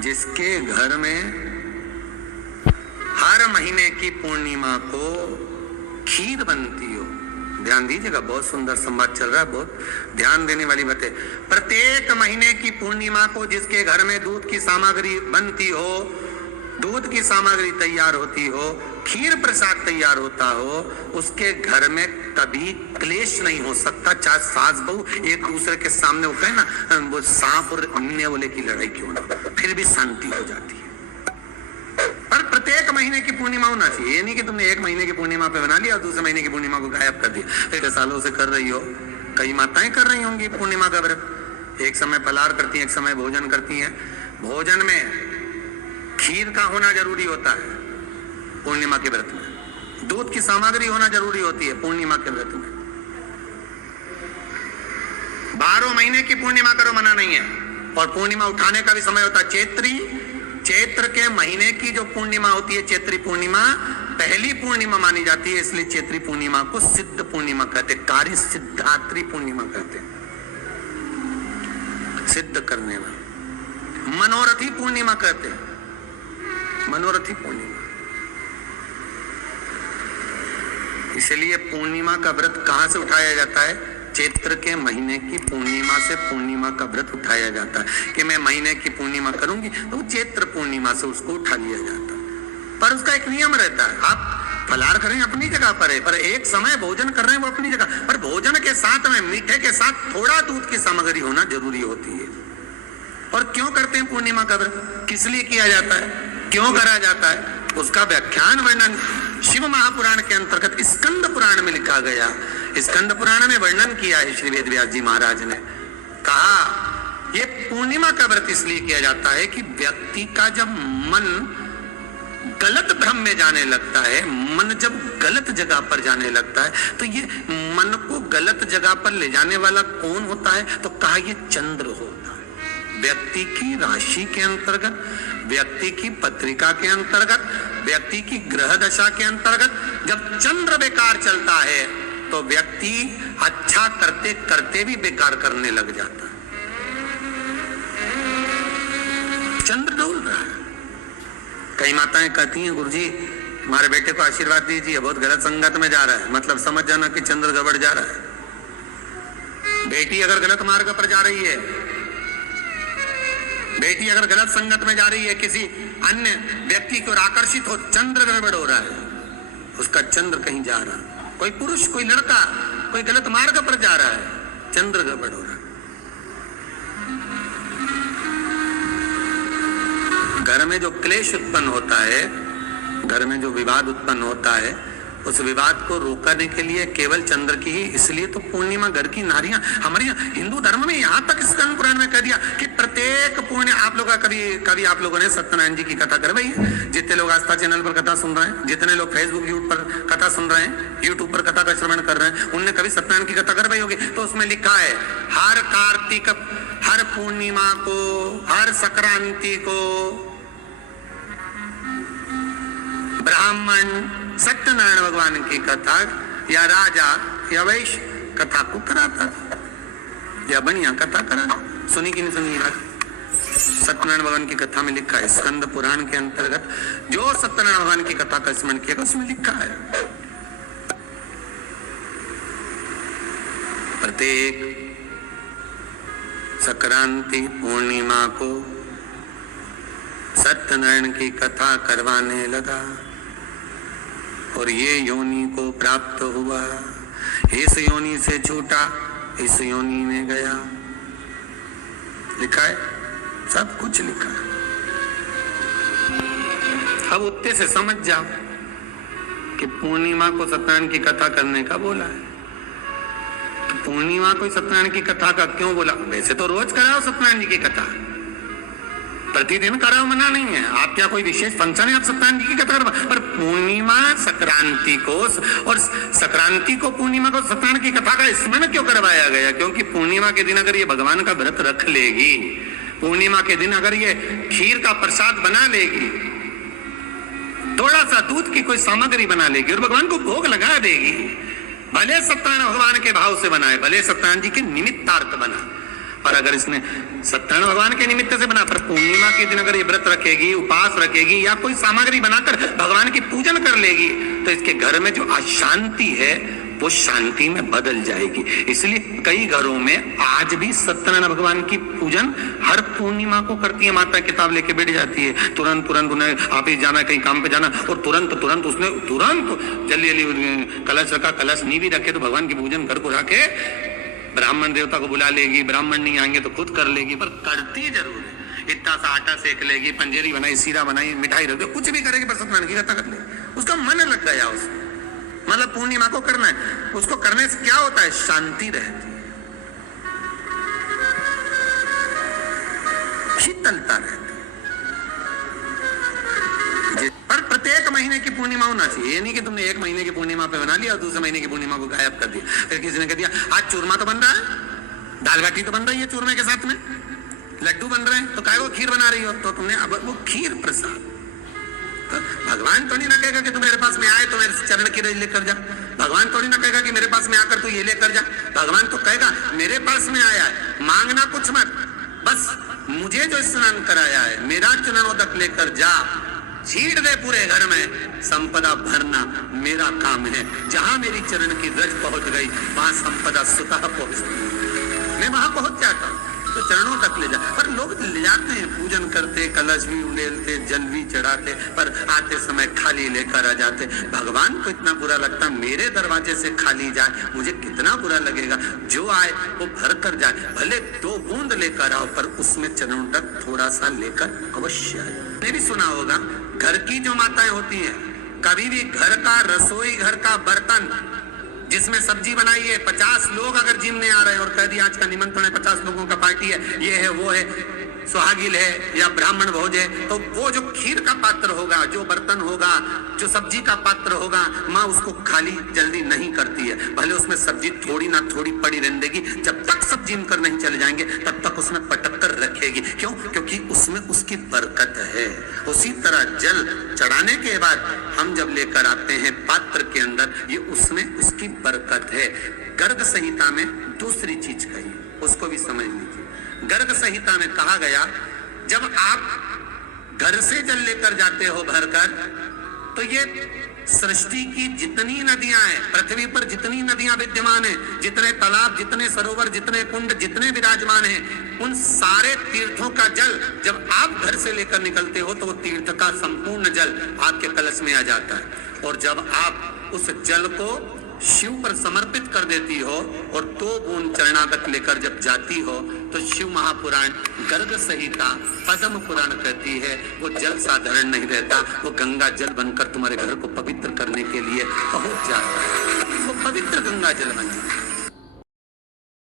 जिसके घर में हर महीने की पूर्णिमा को खीर बनती हो। ध्यान दीजिएगा, बहुत सुंदर संवाद चल रहा है, बहुत ध्यान देने वाली बात है। प्रत्येक महीने की पूर्णिमा को जिसके घर में दूध की सामग्री बनती हो, दूध की सामग्री तैयार होती हो, खीर प्रसाद तैयार होता हो, उसके घर में कभी क्लेश नहीं हो सकता। चाहे सास बहू एक दूसरे के सामने होते हैं ना, वो सांप और अन्य वाले की लड़ाई क्यों ना, फिर भी शांति हो जाती है। पर प्रत्येक महीने की पूर्णिमा होना चाहिए। ये नहीं कि तुमने एक महीने की पूर्णिमा पे बना लिया और दूसरे महीने की पूर्णिमा को गायब कर दिया। इतने सालों से कर रही हो, कई माताएं कर रही होंगी पूर्णिमा का व्रत। एक समय फलाहार करती हैं, एक समय भोजन करती हैं। भोजन में खीर का होना जरूरी होता है पूर्णिमा के व्रत में, दूध की सामग्री होना जरूरी होती है पूर्णिमा के व्रत में। 12 महीने की पूर्णिमा करो, मना नहीं है। और पूर्णिमा उठाने का भी समय होता है। चैत्र के महीने की जो पूर्णिमा होती है, चैत्री पूर्णिमा पहली पूर्णिमा मानी जाती है, इसलिए चैत्री पूर्णिमा को सिद्ध पूर्णिमा कहते हैं, कार्य सिद्धात्री पूर्णिमा कहते हैं, सिद्ध करने वाला। मनोरथी पूर्णिमा कहते हैं, मनोरथी पूर्णिमा। इसलिए पूर्णिमा का व्रत कहां से उठाया जाता है? चैत्र के महीने की पूर्णिमा से पूर्णिमा का व्रत उठाया जाता है कि मैं महीने की पूर्णिमा करूंगी, तो चैत्र पूर्णिमा से उसको उठा लिया जाता है। पर उसका एक नियम रहता है, आप फलाहार करें अपनी जगह पर है, पर एक समय भोजन कर रहे हैं वो अपनी जगह पर। भोजन के साथ में मीठे के साथ थोड़ा दूध की सामग्री होना जरूरी होती है। और क्यों करते हैं पूर्णिमा का व्रत, किस लिए किया जाता है, क्यों करा जाता है, उसका व्याख्यान वर्णन शिव महापुराण के अंतर्गत स्कंद पुराण में लिखा गया। स्कंद पुराण में वर्णन किया है श्री वेद व्यास जी महाराज ने। कहा ये पूर्णिमा का व्रत इसलिए किया जाता है कि व्यक्ति का जब मन गलत भ्रम में जाने लगता है, मन जब गलत जगह पर जाने लगता है, तो ये मन को गलत जगह पर ले जाने वाला कौन होता है? तो कहा ये चंद्र होता है। व्यक्ति की राशि के अंतर्गत, व्यक्ति की पत्रिका के अंतर्गत, व्यक्ति की ग्रह दशा के अंतर्गत जब चंद्र बेकार चलता है तो व्यक्ति अच्छा करते करते भी बेकार करने लग जाता है। चंद्र डोल रहा है। कई माताएं कहती हैं, गुरुजी हमारे बेटे को आशीर्वाद दीजिए, बहुत गलत संगत में जा रहा है। मतलब समझ जाना कि चंद्र गड़बड़ जा रहा है। बेटी अगर गलत मार्ग पर जा रही है, बेटी अगर गलत संगत में जा रही है, किसी अन्य व्यक्ति की ओर आकर्षित हो, चंद्र गड़बड़ हो रहा है, उसका चंद्र कहीं जा रहा है। कोई पुरुष, कोई लड़का, कोई गलत मार्ग पर जा रहा है, चंद्र गड़बड़ हो रहा है। घर में जो क्लेश उत्पन्न होता है, घर में जो विवाद उत्पन्न होता है, उस विवाद को रोकने के लिए केवल चंद्र की ही, इसलिए तो पूर्णिमा घर की नारियां, हमारे हिंदू धर्म में यहाँ तक स्कंद पुराण में कह दिया कि प्रत्येक पुण्य आप लोग कभी आप लोगों ने सत्यनारायण जी की कथा करवाई है? जितने लोग आस्था चैनल पर कथा सुन रहे हैं, जितने लोग फेसबुक यूट्यूब पर कथा सुन रहे हैं, यूट्यूब पर कथा का श्रवण कर रहे हैं, उनने कभी सत्यनारायण की कथा करवाई होगी? तो उसमें लिखा है हर कार्तिक, हर पूर्णिमा को, हर संक्रांति को ब्राह्मण सत्यनारायण भगवान की कथा या राजा या वैश्य कथा को कराता या बढ़िया कथा करा। सुनी कि नहीं सुनी बात? सत्यनारायण भगवान की कथा में लिखा है, स्कंद पुराण के अंतर्गत जो सत्यनारायण भगवान की कथा का स्मरण किया उसमें लिखा है प्रत्येक संक्रांति पूर्णिमा को सत्यनारायण की कथा करवाने लगा और ये योनि को प्राप्त हुआ। इस योनि से छूटा, इस योनि में गया। लिखा है, सब कुछ लिखा है। अब उत्ते से समझ जाओ कि पूर्णिमा को सत्यनारायण की कथा करने का बोला है। तो पूर्णिमा को सत्यनारायण की कथा का क्यों बोला? वैसे तो रोज कराओ सत्यनारायण जी की कथा, प्रतिदिन कराओ, मना नहीं है। आप क्या कोई विशेष फंक्शन है आप सत्यनारायण जी की कथा करो? पर पूर्णिमा संक्रांति को और संक्रांति को पूर्णिमा को सत्यनारायण की कथा का स्मरण क्यों करवाया गया? क्योंकि पूर्णिमा के दिन अगर ये भगवान का व्रत रख लेगी, पूर्णिमा के दिन अगर ये खीर का प्रसाद बना लेगी, थोड़ा सा दूध की कोई सामग्री बना लेगी और भगवान को भोग लगा देगी, भले सत्यनारायण भगवान के भाव से बनाए, भले सत्यनारायण जी के निमित्तार्थ बना, पर अगर इसने सत्यनारायण भगवान के निमित्त से बना, पर पूर्णिमा के दिन अगर ये व्रत रखेगी, उपास रखेगी या कोई सामग्री बनाकर भगवान की पूजन कर लेगी, तो इसके घर में जो अशांति है वो शांति में बदल जाएगी। इसलिए कई घरों में आज भी सत्यनारायण भगवान की पूजन हर पूर्णिमा को करती है। माता किताब लेके बैठ जाती है, तुरंत उन्हें ऑफिस जाना, कहीं काम पे जाना, और तुरंत उसने जल्दी कलश रखा, कलश नहीं भी रखे तो भगवान की पूजन घर को रखे, ब्राह्मण देवता को बुला लेगी, ब्राह्मण नहीं आएंगे तो खुद कर लेगी, पर करती जरूर है। इतना सा आटा सेक लेगी, पंजेरी बनाई, सीरा बनाई, मिठाई रख दो, कुछ भी करेगी, पर सत्यनारायण की कथा कर ले, उसका मन लग गया उसमें। मतलब पूर्णिमा को करना है, उसको करने से क्या होता है, शांति रहती है, शीतलता रहती है। पर प्रत्येक महीने की पूर्णिमा होना चाहिए, ये नहीं कि तुमने एक महीने की पूर्णिमा पे बना लिया और दूसरे महीने की पूर्णिमा को गायब कर दिया। फिर किसी ने कह दिया आज चूरमा तो बन रहा है, दाल बाटी तो बन रही है चूरमे के साथ में, लड्डू बन रहे हैं, तो काय वो खीर बना रही हो, तो तुमने अब वो खीर प्रसाद। तो भगवान तो नहीं ना कहेगा कि तू मेरे पास में आए तो मेरे चरण की रज लेकर जा, भगवान तो नहीं ना कहेगा कि मेरे पास में आकर तू ये लेकर जा, भगवान तो कहेगा मेरे पास में आया है, मांगना कुछ मत, बस मुझे जो स्नान कराया है, मेरा चरणोदक लेकर जा, छीड़ दे पूरे घर में, संपदा भरना मेरा काम है। जहां मेरी चरण की रज पहुंच गई वहां संपदा स्वतः पहुंचती, मैं वहां पहुंच जाता हूं, तो चरणों तक ले जा। पर लोग ले जाते हैं, पूजन करते, कलश भी उड़ेलते, जल भी चढ़ाते, पर आते समय खाली लेकर आ जाते। भगवान को इतना बुरा लगता, मेरे दरवाजे से खाली जाए, मुझे कितना बुरा लगेगा। जो आए वो भर कर जाए, भले 2 बूंद लेकर आओ, पर उसमें चरणों तक थोड़ा सा लेकर अवश्य आए। आपने भी सुना होगा, घर की जो माताएं होती हैं, कभी भी घर का रसोई घर का बर्तन जिसमें सब्जी बनाई है, 50 लोग अगर जिमने आ रहे हैं और कह दिया आज का निमंत्रण है, 50 लोगों का पार्टी है, ये है वो है, सुहागिल है या ब्राह्मण भोज है, तो वो जो खीर का पात्र होगा, जो बर्तन होगा, जो सब्जी का पात्र होगा, माँ उसको खाली जल्दी नहीं करती है, भले उसमें सब्जी थोड़ी ना थोड़ी पड़ी रहने देगी, जब तक सब जिम कर नहीं चले जाएंगे तब तक उसमें पटक कर रखेगी। क्यों? क्योंकि उसमें उसकी बरकत है। उसी तरह जल चढ़ाने के बाद हम जब लेकर आते हैं पात्र के अंदर, ये उसमें उसकी बरकत है। गर्ग संहिता में दूसरी चीज कही, उसको भी समझ लीजिए। गर्ग संहिता में कहा गया, जब आप घर से जल लेकर जाते हो भरकर, तो ये सृष्टि की जितनी नदियां हैं, पृथ्वी पर जितनी नदियां विद्यमान हैं, जितने तालाब, जितने सरोवर, जितने कुंड, जितने विराजमान हैं, उन सारे तीर्थों का जल जब आप घर से लेकर निकलते हो तो वो तीर्थ का संपूर्ण जल आपके कलश में आ जाता है। और जब आप उस जल को शिव पर समर्पित कर देती हो और 2 बूंद चरणागत लेकर जब जाती हो, तो शिव महापुराण गर्ग संहिता पद्म पुराण कहती है वो जल साधारण नहीं रहता, वो गंगा जल बनकर तुम्हारे घर को पवित्र करने के लिए पहुंच जाता है, वो पवित्र गंगा जल बन जाता है।